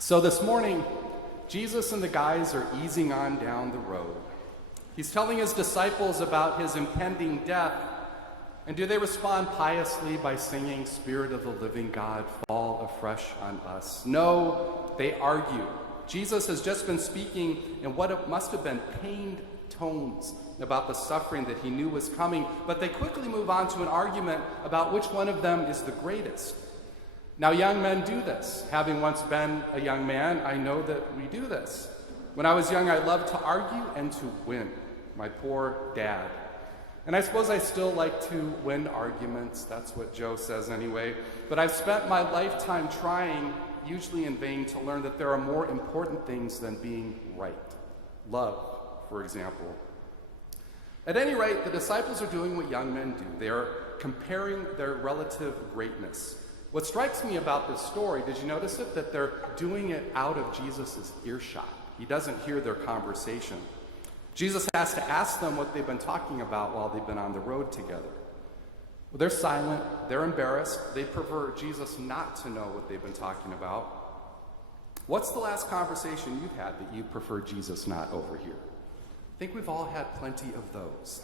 So this morning, Jesus and the guys are easing on down the road. He's telling his disciples about his impending death. And do they respond piously by singing, "Spirit of the living God, fall afresh on us"? No, they argue. Jesus has just been speaking in what must have been pained tones about the suffering that he knew was coming, but they quickly move on to an argument about which one of them is the greatest. Now, young men do this. Having once been a young man, I know that we do this. When I was young, I loved to argue and to win. My poor dad. And I suppose I still like to win arguments. That's what Joe says anyway. But I've spent my lifetime trying, usually in vain, to learn that there are more important things than being right. Love, for example. At any rate, the disciples are doing what young men do. They are comparing their relative greatness. What strikes me about this story, did you notice it? That they're doing it out of Jesus' earshot. He doesn't hear their conversation. Jesus has to ask them what they've been talking about while they've been on the road together. Well, they're silent, they're embarrassed, they prefer Jesus not to know what they've been talking about. What's the last conversation you've had that you prefer Jesus not overhear? I think we've all had plenty of those.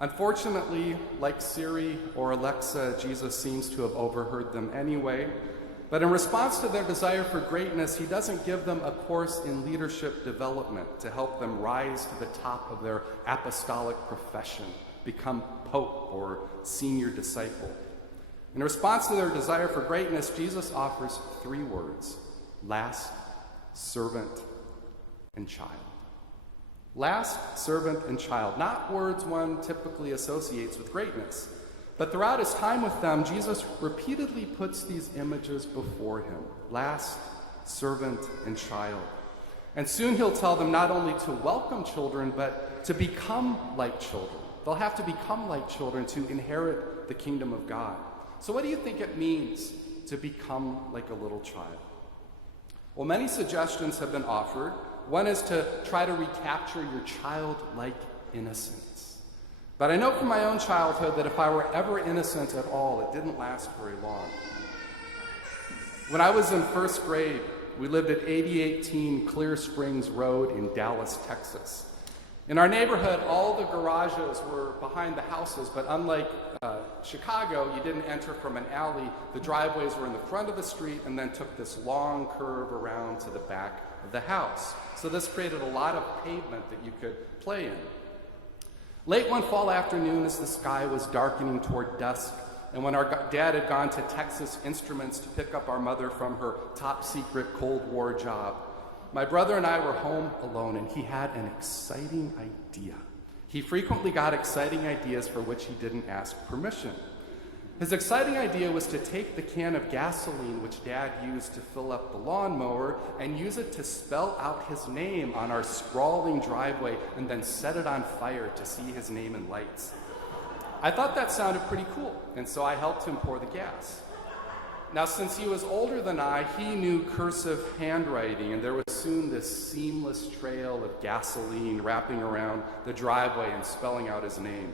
Unfortunately, like Siri or Alexa, Jesus seems to have overheard them anyway. But in response to their desire for greatness, he doesn't give them a course in leadership development to help them rise to the top of their apostolic profession, become pope or senior disciple. In response to their desire for greatness, Jesus offers 3 words: last, servant, and child. Last, servant, and child. Not words one typically associates with greatness. But throughout his time with them, Jesus repeatedly puts these images before him: last, servant, and child. And soon he'll tell them not only to welcome children, but to become like children. They'll have to become like children to inherit the kingdom of God. So what do you think it means to become like a little child? Well, many suggestions have been offered. One is to try to recapture your childlike innocence. But I know from my own childhood that if I were ever innocent at all, it didn't last very long. When I was in first grade, we lived at 8018 Clear Springs Road in Dallas, Texas. In our neighborhood, all the garages were behind the houses, but unlike Chicago, you didn't enter from an alley. The driveways were in the front of the street and then took this long curve around to the back of the house. So this created a lot of pavement that you could play in. Late one fall afternoon, as the sky was darkening toward dusk, and when our dad had gone to Texas Instruments to pick up our mother from her top-secret Cold War job, my brother and I were home alone, and he had an exciting idea. He frequently got exciting ideas for which he didn't ask permission. His exciting idea was to take the can of gasoline which Dad used to fill up the lawnmower and use it to spell out his name on our sprawling driveway and then set it on fire to see his name in lights. I thought that sounded pretty cool, and so I helped him pour the gas. Now, since he was older than I, he knew cursive handwriting, and there was soon this seamless trail of gasoline wrapping around the driveway and spelling out his name.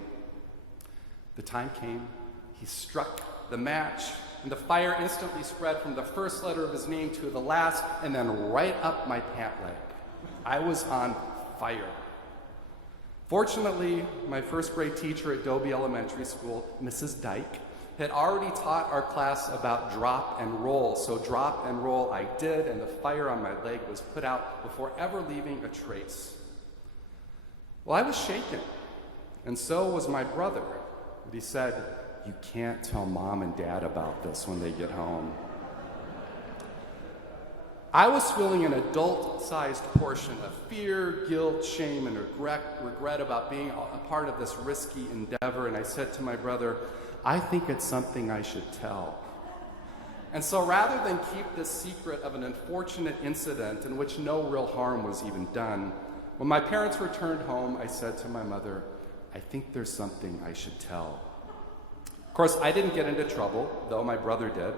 The time came. He struck the match, and the fire instantly spread from the first letter of his name to the last, and then right up my pant leg. I was on fire. Fortunately, my first grade teacher at Dobie Elementary School, Mrs. Dyke, had already taught our class about drop and roll. So drop and roll I did, and the fire on my leg was put out before ever leaving a trace. Well, I was shaken, and so was my brother. But he said, "You can't tell Mom and Dad about this when they get home." I was feeling an adult-sized portion of fear, guilt, shame, and regret about being a part of this risky endeavor, and I said to my brother, "I think it's something I should tell." And so rather than keep this secret of an unfortunate incident in which no real harm was even done, when my parents returned home, I said to my mother, "I think there's something I should tell." Of course, I didn't get into trouble, though my brother did.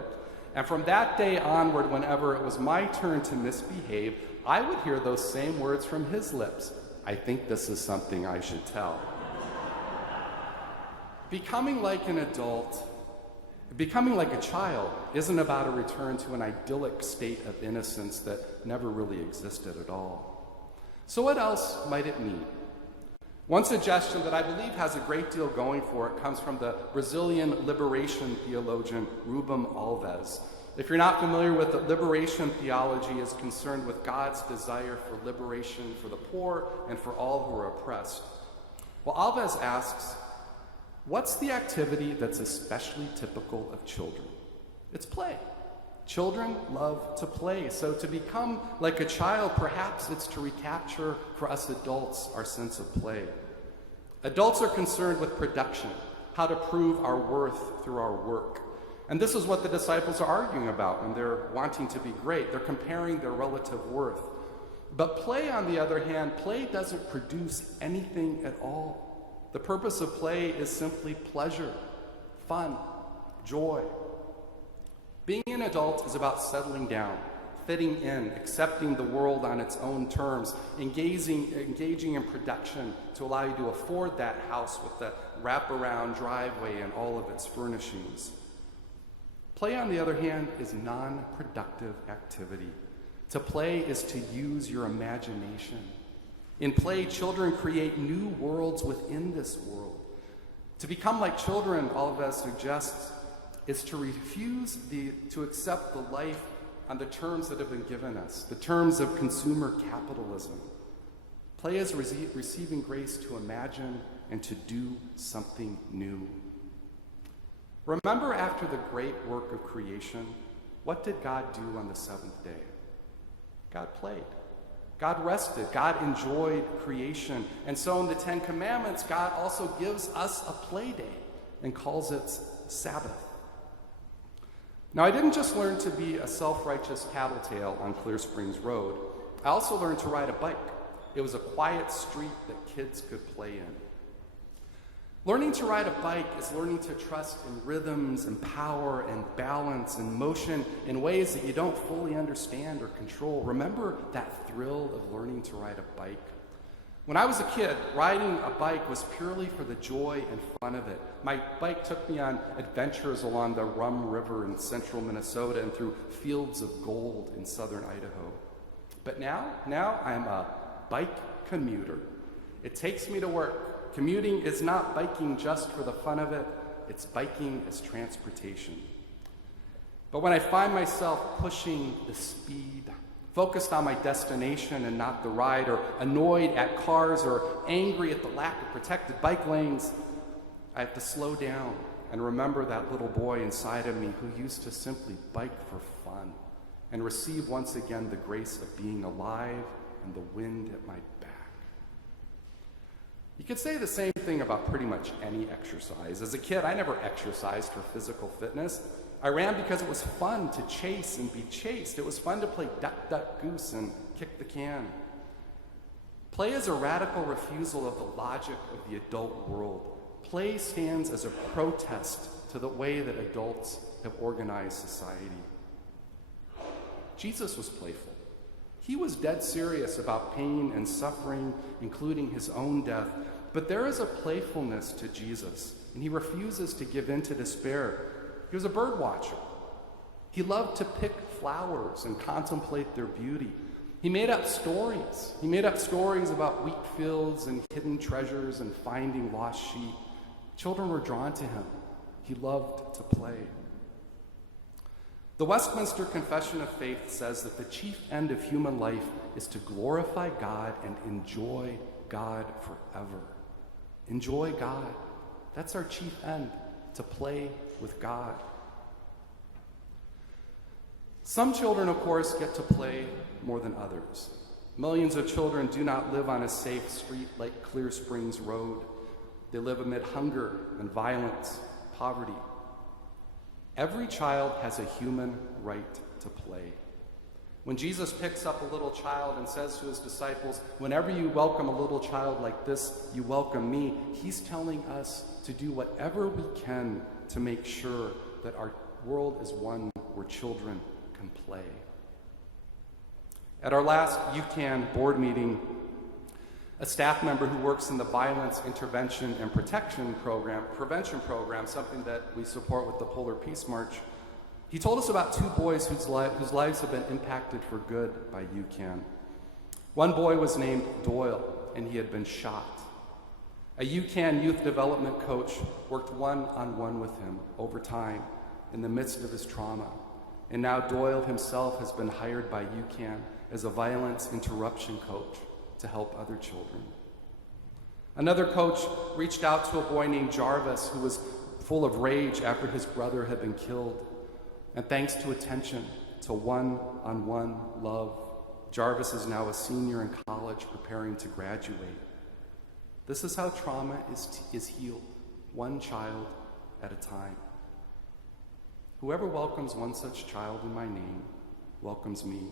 And from that day onward, whenever it was my turn to misbehave, I would hear those same words from his lips: "I think this is something I should tell." Becoming like an adult Becoming like a child isn't about a return to an idyllic state of innocence that never really existed at all. So what else might it mean? One suggestion that I believe has a great deal going for it comes from the Brazilian liberation theologian Rubem Alves. If you're not familiar with it, liberation theology is concerned with God's desire for liberation for the poor and for all who are oppressed. Well, Alves asks, what's the activity that's especially typical of children? It's play. Children love to play. So to become like a child, perhaps it's to recapture for us adults our sense of play. Adults are concerned with production, how to prove our worth through our work. And this is what the disciples are arguing about when they're wanting to be great. They're comparing their relative worth. But play, on the other hand, play doesn't produce anything at all. The purpose of play is simply pleasure, fun, joy. Being an adult is about settling down, fitting in, accepting the world on its own terms, engaging in production to allow you to afford that house with the wraparound driveway and all of its furnishings. Play, on the other hand, is non-productive activity. To play is to use your imagination. In play, children create new worlds within this world. To become like children, Alves suggests, is to refuse to accept the life on the terms that have been given us, the terms of consumer capitalism. Play is receiving grace to imagine and to do something new. Remember, after the great work of creation, what did God do on the seventh day? God played. God rested. God enjoyed creation. And so in the Ten Commandments, God also gives us a play day and calls it Sabbath. Now, I didn't just learn to be a self-righteous tattletale on Clear Springs Road. I also learned to ride a bike. It was a quiet street that kids could play in. Learning to ride a bike is learning to trust in rhythms and power and balance and motion in ways that you don't fully understand or control. Remember that thrill of learning to ride a bike? When I was a kid, riding a bike was purely for the joy and fun of it. My bike took me on adventures along the Rum River in central Minnesota and through fields of gold in southern Idaho. But now I'm a bike commuter. It takes me to work. Commuting is not biking just for the fun of it, it's biking as transportation. But when I find myself pushing the speed, focused on my destination and not the ride, or annoyed at cars, or angry at the lack of protected bike lanes, I have to slow down and remember that little boy inside of me who used to simply bike for fun and receive once again the grace of being alive and the wind at my back. You could say the same thing about pretty much any exercise. As a kid, I never exercised for physical fitness. I ran because it was fun to chase and be chased. It was fun to play duck, duck, goose and kick the can. Play is a radical refusal of the logic of the adult world. Play stands as a protest to the way that adults have organized society. Jesus was playful. He was dead serious about pain and suffering, including his own death. But there is a playfulness to Jesus, and he refuses to give in to despair. He was a bird watcher. He loved to pick flowers and contemplate their beauty. He made up stories. He made up stories about wheat fields and hidden treasures and finding lost sheep. Children were drawn to him. He loved to play. The Westminster Confession of Faith says that the chief end of human life is to glorify God and enjoy God forever. Enjoy God. That's our chief end, to play with God. Some children, of course, get to play more than others. Millions of children do not live on a safe street like Clear Springs Road. They live amid hunger and violence, poverty. Every child has a human right to play. When Jesus picks up a little child and says to his disciples, "Whenever you welcome a little child like this, you welcome me," he's telling us to do whatever we can to make sure that our world is one where children can play. At our last UCAN board meeting, a staff member who works in the Violence Intervention and prevention program, something that we support with the Polar Peace March. He told us about two boys whose lives have been impacted for good by UCAN. One boy was named Doyle, and he had been shot. A UCAN youth development coach worked one-on-one with him over time in the midst of his trauma. And now Doyle himself has been hired by UCAN as a violence interruption coach to help other children. Another coach reached out to a boy named Jarvis who was full of rage after his brother had been killed. And thanks to attention, to one-on-one love, Jarvis is now a senior in college preparing to graduate. This is how trauma is healed, one child at a time. Whoever welcomes one such child in my name welcomes me.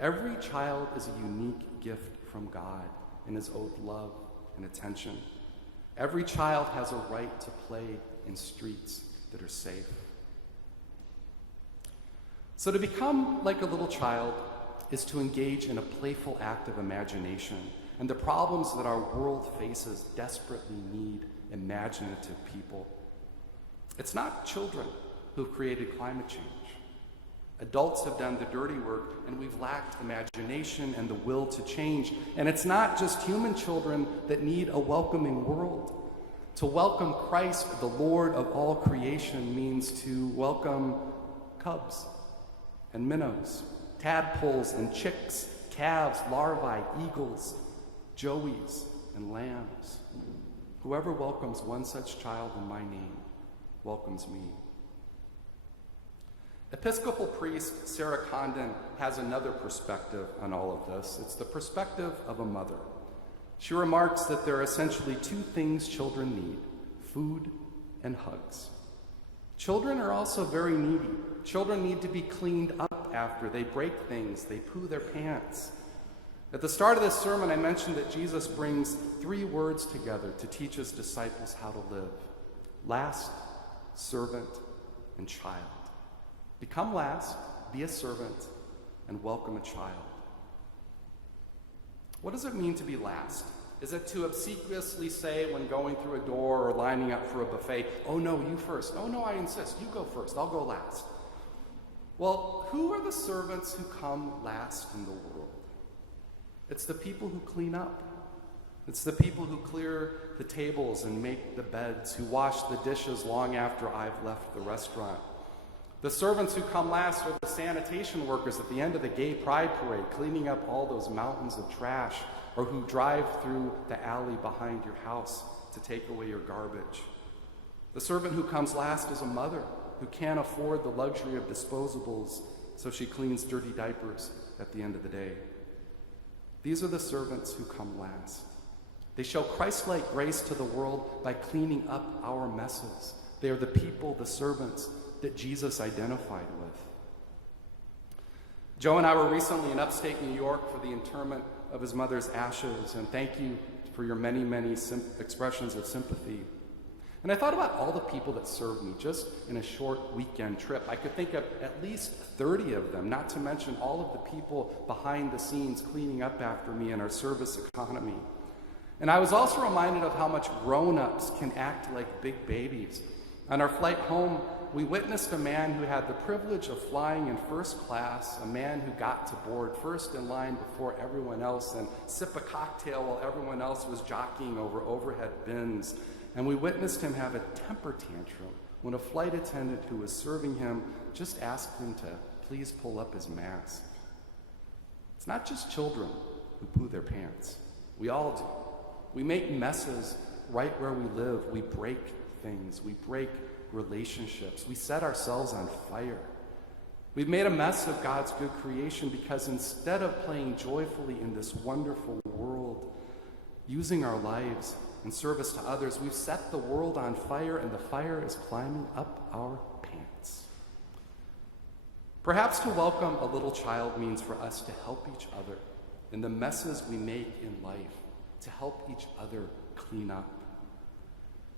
Every child is a unique gift from God and is owed love and attention. Every child has a right to play in streets that are safe. So to become like a little child is to engage in a playful act of imagination, and the problems that our world faces desperately need imaginative people. It's not children who've created climate change. Adults have done the dirty work, and we've lacked imagination and the will to change. And it's not just human children that need a welcoming world. To welcome Christ, the Lord of all creation, means to welcome cubs and minnows, tadpoles and chicks, calves, larvae, eagles, joeys, and lambs. Whoever welcomes one such child in my name welcomes me. Episcopal priest Sarah Condon has another perspective on all of this. It's the perspective of a mother. She remarks that there are essentially two things children need: food and hugs. Children are also very needy. Children need to be cleaned up after. They break things, they poo their pants. At the start of this sermon, I mentioned that Jesus brings three words together to teach his disciples how to live: last, servant, and child. Become last, be a servant, and welcome a child. What does it mean to be last? Is it to obsequiously say when going through a door or lining up for a buffet, "Oh no, you first. Oh no, I insist. You go first. I'll go last." Well, who are the servants who come last in the world? It's the people who clean up. It's the people who clear the tables and make the beds, who wash the dishes long after I've left the restaurant. The servants who come last are the sanitation workers at the end of the gay pride parade, cleaning up all those mountains of trash, or who drive through the alley behind your house to take away your garbage. The servant who comes last is a mother who can't afford the luxury of disposables, so she cleans dirty diapers at the end of the day. These are the servants who come last. They show Christ-like grace to the world by cleaning up our messes. They are the people, the servants, that Jesus identified with. Joe and I were recently in upstate New York for the interment of his mother's ashes, and thank you for your many, many expressions of sympathy. And I thought about all the people that served me just in a short weekend trip. I could think of at least 30 of them, not to mention all of the people behind the scenes cleaning up after me in our service economy. And I was also reminded of how much grown-ups can act like big babies. On our flight home, we witnessed a man who had the privilege of flying in first class, a man who got to board first in line before everyone else and sip a cocktail while everyone else was jockeying over overhead bins. And we witnessed him have a temper tantrum when a flight attendant who was serving him just asked him to please pull up his mask. It's not just children who poo their pants. We all do. We make messes right where we live. We break things. We break relationships. We set ourselves on fire. We've made a mess of God's good creation because instead of playing joyfully in this wonderful world, using our lives in service to others, we've set the world on fire, and the fire is climbing up our pants. Perhaps to welcome a little child means for us to help each other in the messes we make in life, to help each other clean up.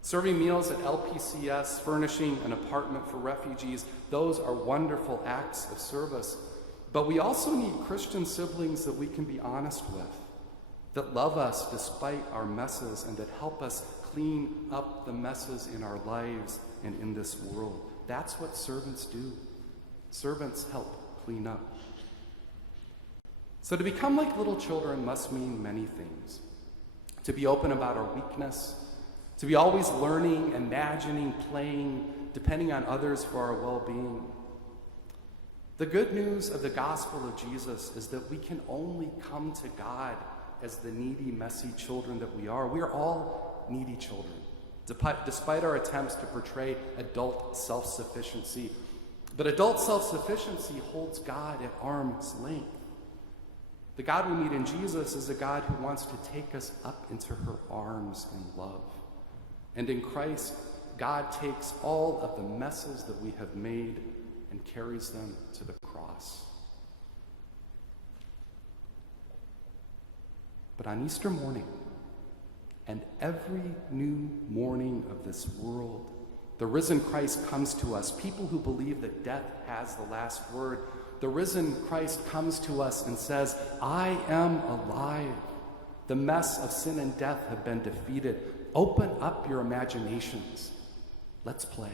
Serving meals at LPCS, furnishing an apartment for refugees, those are wonderful acts of service. But we also need Christian siblings that we can be honest with. that love us despite our messes, and that help us clean up the messes in our lives and in this world. That's what servants do. Servants help clean up. So to become like little children must mean many things. To be open about our weakness, to be always learning, imagining, playing, depending on others for our well-being. The good news of the gospel of Jesus is that we can only come to God as the needy, messy children that we are. We are all needy children, despite our attempts to portray adult self-sufficiency. But adult self-sufficiency holds God at arm's length. The God we meet in Jesus is a God who wants to take us up into her arms in love. And in Christ, God takes all of the messes that we have made and carries them to the cross. But on Easter morning, and every new morning of this world, the risen Christ comes to us, people who believe that death has the last word. The risen Christ comes to us and says, I am alive. The mess of sin and death have been defeated. Open up your imaginations. Let's play.